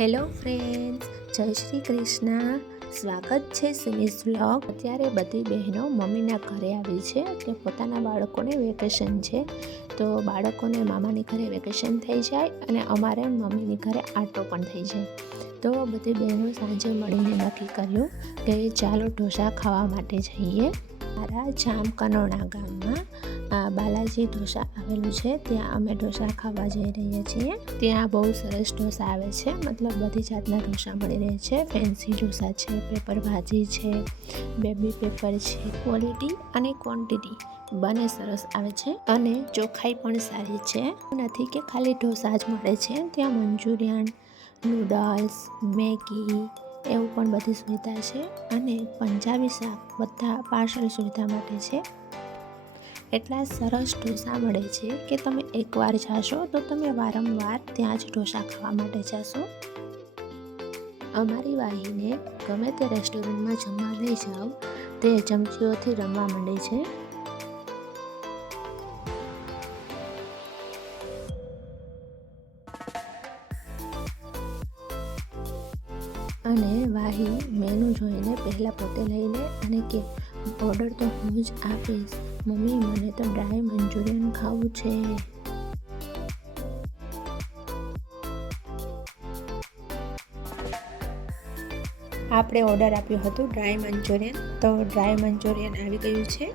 Hello friends, જય શ્રી કૃષ્ણ. સ્વાગત છે સિમીઝ વ્લોગ. અત્યારે બધી બહેનો મમ્મીના ઘરે આવી છે કે પોતાના બાળકોને વેકેશન છે. તો બાળકોને મામાની ઘરે વેકેશન થઈ જાય અને અમારે મમ્મીની ઘરે આટો પણ થઈ જાય. તો બધી બહેનો સાંજે મળીને નક્કી કર્યું કે ચાલો ઢોસા ખાવા માટે જઈએ. મારા જામ ગામમાં આ બાલાજી ઢોસા આવેલું છે. ત્યાં અમે ઢોસા ખાવા જઈ રહ્યા છીએ. ત્યાં બહુ સરસ ઢોસા આવે છે. મતલબ બધી જાતના ઢોસા મળી રહે છે. ફેન્સી ઢોસા છે, પેપર ભાજી છે, બેબી પેપર છે, ક્વોલિટી અને ક્વોન્ટિટી બંને સરસ આવે છે અને ચોખ્ખાઈ પણ સારી છે. નથી કે ખાલી ઢોસા જ મળે છે. ત્યાં મંચુરિયન, નૂડલ્સ, મેગી એવું પણ બધી સુવિધા છે અને પંજાબી શાક બધા પાર્સલ સુવિધા માટે છે. એટલા સરસ ઢોસા મળે છે કે તમે એકવાર જાશો તો તમે વારંવાર ત્યાં જ ઢોસા ખાવા માટે જાશો. અમારી વાહીને ગમે તે રેસ્ટોરન્ટમાં જમવા લઈ જાઓ, તે ચમચીઓથી રમવા માંડે છે. અને વાહી મેનુ જોઈને પહેલાં પોતે લઈ લે અને કે, ઓર્ડર તો હું જ આપીશ. મમ્મી, મને તો ડ્રાય મંચુરિયન ખાવું છે. આપણે ઓર્ડર આપ્યો હતો ડ્રાય મંચુરિયન. તો ડ્રાય મંચુરિયન આવી ગયું છે.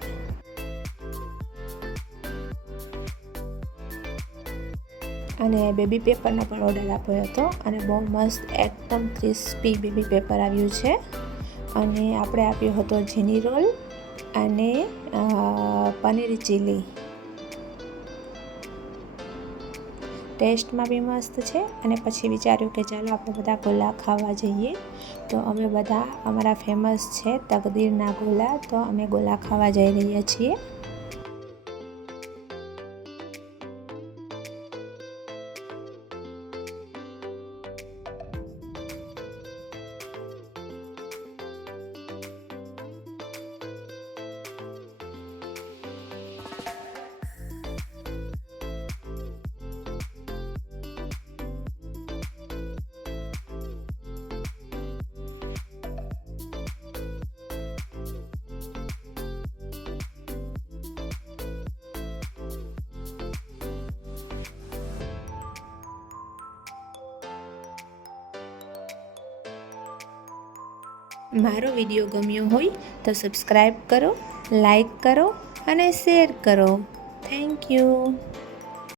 અને બેબી પેપરનો પણ ઓર્ડર આપ્યો હતો અને બહુ મસ્ત, એકદમ ક્રિસ્પી બેબી પેપર આવ્યું છે. અને આપણે આપ્યો હતો જીની રોલ. અને પનીર ચીલી ટેસ્ટમાં બી મસ્ત છે અને પછી વિચાર્યું કે ચાલો આપણે બધા ગોલા ખાવા જઈએ. તો અમે બધા, અમારા ફેમસ છે તકદીરના ગોલા, તો અમે ગોલા ખાવા જઈ રહ્યા છીએ. મારો વીડિયો ગમ્યો હોય તો સબસ્ક્રાઈબ કરો લાઈક કરો અને શેર કરો. Thank you